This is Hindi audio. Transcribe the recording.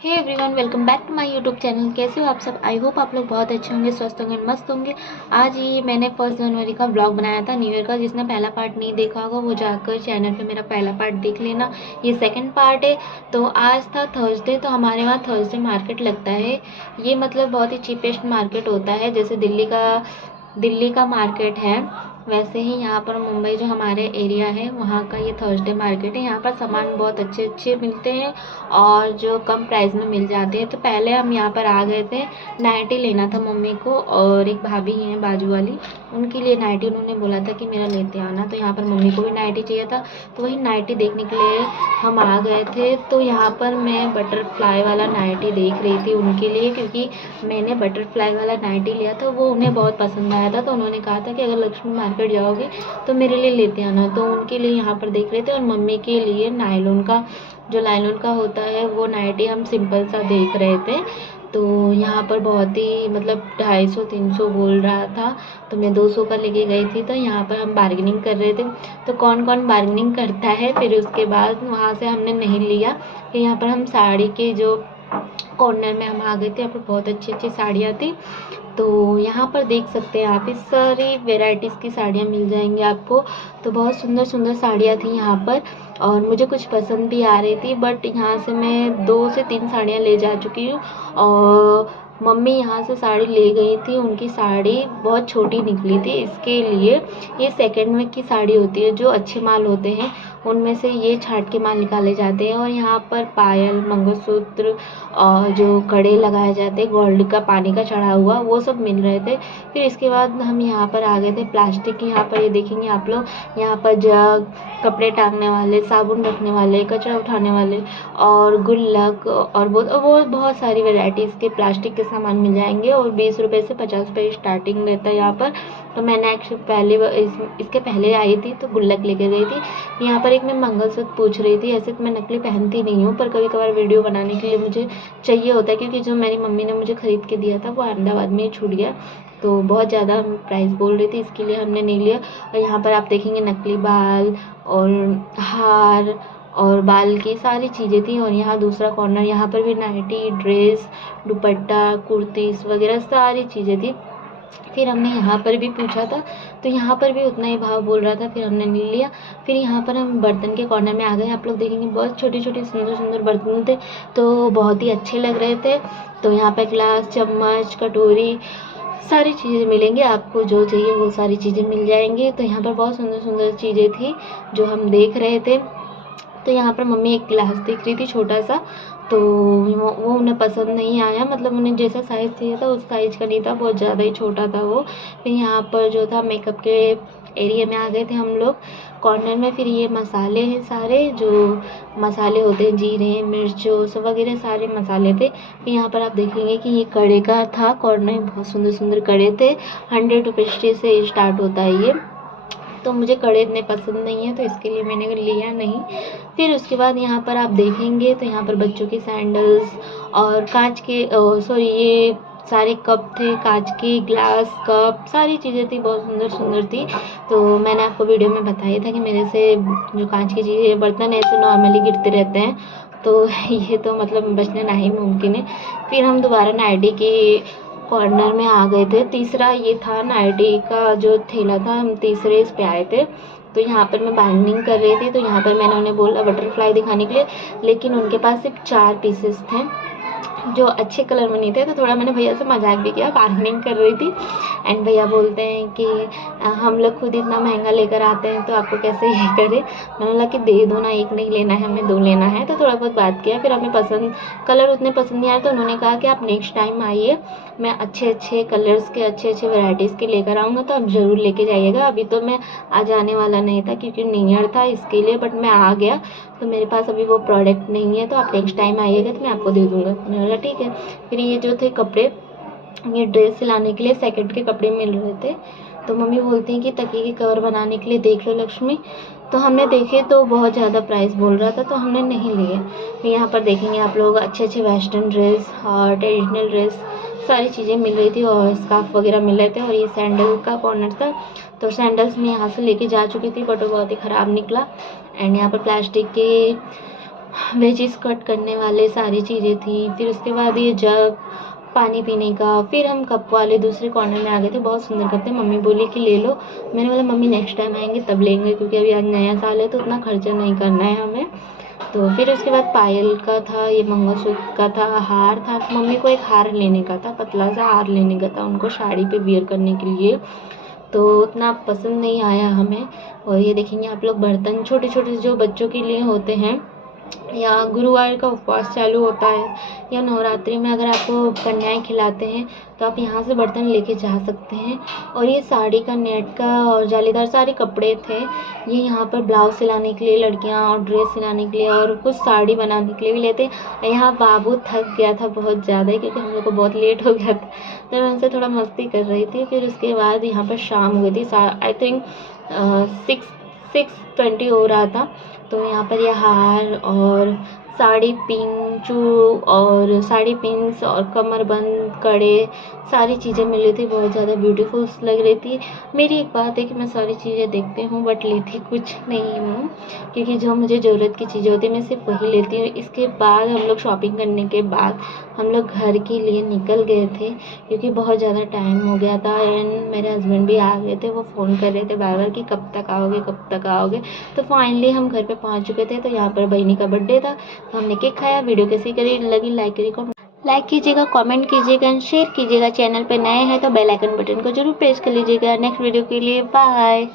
Hey everyone, welcome back to my YouTube channel. कैसे हो आप सब? आई होप आप लोग बहुत अच्छे होंगे, स्वस्थ होंगे, मस्त होंगे। आज ये मैंने 1 जनवरी का व्लॉग बनाया था न्यू ईयर का। जिसने पहला पार्ट नहीं देखा होगा वो जाकर चैनल पे मेरा पहला पार्ट देख लेना। ये सेकंड पार्ट है। तो आज था थर्सडे, तो हमारे वहाँ थर्सडे मार्केट लगता है। ये मतलब बहुत ही चीपेस्ट मार्केट होता है, जैसे दिल्ली का मार्केट है वैसे ही यहाँ पर मुंबई जो हमारे एरिया है वहाँ का ये थर्सडे मार्केट है। यहाँ पर सामान बहुत अच्छे अच्छे मिलते हैं और जो कम प्राइस में मिल जाते हैं। तो पहले हम यहाँ पर आ गए थे, नाइटी लेना था मम्मी को, और एक भाभी हैं बाजू वाली, उनके लिए नाइटी उन्होंने बोला था कि मेरा लेते आना। तो यहाँ पर मम्मी को भी नाइटी चाहिए था, तो वही नाइटी देखने के लिए हम आ गए थे। तो यहाँ पर मैं बटरफ्लाई वाला नाइटी देख रही थी उनके लिए, क्योंकि मैंने बटरफ्लाई वाला नाइटी लिया था, वो उन्हें बहुत पसंद आया था। तो उन्होंने कहा था कि अगर लक्ष्मी मार्केट जाओगे तो मेरे लिए लेते आना। तो उनके लिए यहाँ पर देख रहे थे, और मम्मी के लिए नायलॉन का होता है वो नाइटी हम सिंपल सा देख रहे थे। तो यहाँ पर बहुत ही मतलब 250-300 बोल रहा था, तो मैं 200 का लेके गई थी। तो यहाँ पर हम बार्गेनिंग कर रहे थे। तो कौन कौन बार्गेनिंग करता है, फिर उसके बाद वहाँ से हमने नहीं लिया। कि यहाँ पर हम साड़ी के जो कॉर्नर में हम आ गए थे, यहाँ पर बहुत अच्छी अच्छी साड़ियाँ थी। तो यहाँ पर देख सकते हैं आप, इस सारी वेराइटीज़ की साड़ियाँ मिल जाएंगी आपको। तो बहुत सुंदर सुंदर साड़ियाँ थी यहाँ पर, और मुझे कुछ पसंद भी आ रही थी, बट यहाँ से मैं 2 से 3 साड़ियाँ ले जा चुकी हूँ। और मम्मी यहाँ से साड़ी ले गई थी, उनकी साड़ी बहुत छोटी निकली थी। इसके लिए ये सेकंड में की साड़ी होती है, जो अच्छे माल होते हैं उनमें से ये छांट के माल निकाले जाते हैं। और यहाँ पर पायल, मंगलसूत्र और जो कड़े लगाए जाते हैं गोल्ड का पानी का चढ़ा हुआ, वो सब मिल रहे थे। फिर इसके बाद हम यहाँ पर आ गए थे प्लास्टिक की। यहाँ पर ये देखेंगे आप लोग, यहाँ पर जग, कपड़े टांगने वाले, साबुन रखने वाले, कचरा उठाने वाले, और गुल्लक, और वो बहुत सारी वेराइटीज़ के प्लास्टिक के सामान मिल जाएंगे। और 20 रुपये से 50 रुपये स्टार्टिंग रहता है यहाँ पर। तो मैंने एक्चुअली इसके पहले आई थी तो गुल्लक लेके गई थी। यहाँ पर एक मैं मंगलसूत्र पूछ रही थी। ऐसे तो मैं नकली पहनती नहीं हूँ, पर कभी कभार वीडियो बनाने के लिए मुझे चाहिए होता है, क्योंकि जो मेरी मम्मी ने मुझे ख़रीद के दिया था वो अहमदाबाद में ही छूट गया। तो बहुत ज़्यादा प्राइस बोल रही थी, इसके लिए हमने नहीं लिया। और यहाँ पर आप देखेंगे नकली बाल और हार और बाल की सारी चीज़ें थी। और यहाँ दूसरा कॉर्नर, यहाँ पर भी नाइटी, ड्रेस, दुपट्टा, कुर्तीस वगैरह सारी चीज़ें थी। फिर हमने यहाँ पर भी पूछा था, तो यहाँ पर भी उतना ही भाव बोल रहा था, फिर हमने नहीं लिया। फिर यहाँ पर हम बर्तन के कॉर्नर में आ गए। आप लोग देखेंगे बहुत छोटे छोटे सुंदर सुंदर बर्तन थे, तो बहुत ही अच्छे लग रहे थे। तो यहाँ पर ग्लास, चम्मच, कटोरी, सारी चीज़ें मिलेंगी आपको, जो चाहिए वो सारी चीज़ें मिल जाएंगी। तो यहाँ पर बहुत सुंदर सुंदर चीज़ें थी जो हम देख रहे थे। तो यहाँ पर मम्मी एक गिलास देख रही थी छोटा सा, तो वो उन्हें पसंद नहीं आया। मतलब उन्हें जैसा साइज़ चाहिए था उस साइज़ का नहीं था, बहुत ज़्यादा ही छोटा था वो। फिर यहाँ पर जो था मेकअप के एरिया में आ गए थे हम लोग कॉर्नर में। फिर ये मसाले हैं सारे, जो मसाले होते हैं, जीरे, मिर्चों सब वगैरह सारे मसाले थे। फिर यहाँ पर आप देखेंगे कि ये कड़े का था कॉर्नर में, बहुत सुंदर सुंदर कड़े थे। 100 रुपये से स्टार्ट होता है ये। तो मुझे कड़े इतने पसंद नहीं है, तो इसके लिए मैंने लिया नहीं। फिर उसके बाद यहाँ पर आप देखेंगे तो यहाँ पर बच्चों की सैंडल्स और कांच के ये सारे कप थे, कांच की ग्लास कप, सारी चीज़ें थी, बहुत सुंदर सुंदर थी। तो मैंने आपको वीडियो में बताया था कि मेरे से जो कांच की चीज़ें बर्तन ऐसे नॉर्मली गिरते रहते हैं, तो ये तो मतलब बचना नहीं मुमकिन है। फिर हम दोबारा नाइटी की कॉर्नर में आ गए थे। तीसरा ये था नाइटी का जो ठेला था, हम तीसरे इस पे आए थे। तो यहाँ पर मैं बार्गेनिंग कर रही थी, तो यहाँ पर मैंने उन्हें बोला बटरफ्लाई दिखाने के लिए, लेकिन उनके पास सिर्फ 4 पीसेस थे जो अच्छे कलर में नहीं थे। तो थोड़ा मैंने भैया से मजाक भी किया, बार्गेनिंग कर रही थी। एंड भैया बोलते हैं कि हम लोग खुद इतना महंगा लेकर आते हैं तो आपको कैसे ये करें। मैंने बोला कि दे दो ना, एक नहीं लेना है हमें, 2 लेना है। तो थोड़ा बहुत बात किया, फिर हमें कलर उतने पसंद नहीं आए। तो उन्होंने कहा कि आप नेक्स्ट टाइम आइए, मैं अच्छे अच्छे कलर्स के, अच्छे अच्छे वेराइटीज़ के लेकर आऊँगा, तो आप ज़रूर लेके जाइएगा। अभी तो मैं आज आने वाला नहीं था क्योंकि न्यू ईयर था इसके लिए, बट मैं आ गया, तो मेरे पास अभी वो प्रोडक्ट नहीं है, तो आप नेक्स्ट टाइम आइएगा तो मैं आपको दे दूँगा। मैंने बोला ठीक है। फिर ये जो थे कपड़े, ये ड्रेस सिलाने के लिए सेकंड के कपड़े मिल रहे थे। तो मम्मी बोलती हैं कि तकिए के कवर बनाने के लिए देख लो लक्ष्मी। तो हमने देखे तो बहुत ज़्यादा प्राइस बोल रहा था, तो हमने नहीं लिए। फिर यहाँ पर देखेंगे आप लोग अच्छे अच्छे वेस्टर्न ड्रेस और ट्रेडिशनल ड्रेस, सारी चीज़ें मिल रही थी, और स्कार्फ वगैरह मिल रहे थे। और ये सैंडल का कॉर्नर था, तो सैंडल्स मैं यहाँ से लेके जा चुकी थी, बट वो बहुत ही ख़राब निकला। एंड यहाँ पर प्लास्टिक के वेजिस कट करने वाले सारी चीज़ें थी। फिर उसके बाद ये जग पानी पीने का। फिर हम कप वाले दूसरे कॉर्नर में आ गए थे। बहुत सुंदर कप थे। मम्मी बोली कि ले लो। मैंने बोला मम्मी नेक्स्ट टाइम आएंगे तब लेंगे, क्योंकि अभी आज नया साल है तो उतना खर्चा नहीं करना है हमें। तो फिर उसके बाद पायल का था, ये मंगलसूत्र का था, हार था। मम्मी को एक हार लेने का था, पतला सा हार लेने का था उनको साड़ी पे वियर करने के लिए, तो उतना पसंद नहीं आया हमें। और ये देखेंगे आप लोग बर्तन छोटे छोटे जो बच्चों के लिए होते हैं, या गुरुवार का उपवास चालू होता है, या नवरात्रि में अगर आपको कन्याएं खिलाते हैं तो आप यहाँ से बर्तन लेके जा सकते हैं। और ये साड़ी का नेट का और जालीदार सारे कपड़े थे। ये यहाँ पर ब्लाउज सिलाने के लिए लड़कियाँ, और ड्रेस सिलाने के लिए, और कुछ साड़ी बनाने के लिए भी लेते। यहाँ बाबू थक गया था बहुत ज़्यादा, क्योंकि हम लोग को बहुत लेट हो गया था, तो मैं उनसे थोड़ा मस्ती कर रही थी। फिर उसके बाद यहाँ पर शाम हो गई थी, आई थिंक 6:20 हो रहा था। तो यहाँ पर ये हार और साड़ी पिंचू और साड़ी पिन्स और कमरबंद कड़े सारी चीज़ें मिल रही थी, बहुत ज़्यादा ब्यूटीफुल लग रही थी। मेरी एक बात है कि मैं सारी चीज़ें देखती हूँ बट लेती कुछ नहीं हूँ, क्योंकि जो मुझे ज़रूरत की चीज़ें होती हैं मैं सिर्फ वही लेती हूँ। इसके बाद हम लोग शॉपिंग करने के बाद हम लोग घर के लिए निकल गए थे, क्योंकि बहुत ज़्यादा टाइम हो गया था। एंड मेरे हस्बैंड भी आ गए थे, वो फ़ोन कर रहे थे बार बार कि कब तक आओगे कब तक आओगे। तो फाइनली हम घर पे पहुंच चुके थे। तो यहाँ पर बहनी का बर्थडे था, तो हमने केक खाया। वीडियो कैसी करी लगी लाइक कीजिएगा, कमेंट कीजिएगा एंड शेयर कीजिएगा। चैनल पे नए हैं तो बेल आइकन बटन को जरूर प्रेस कर लीजिएगा। नेक्स्ट वीडियो के लिए बाय।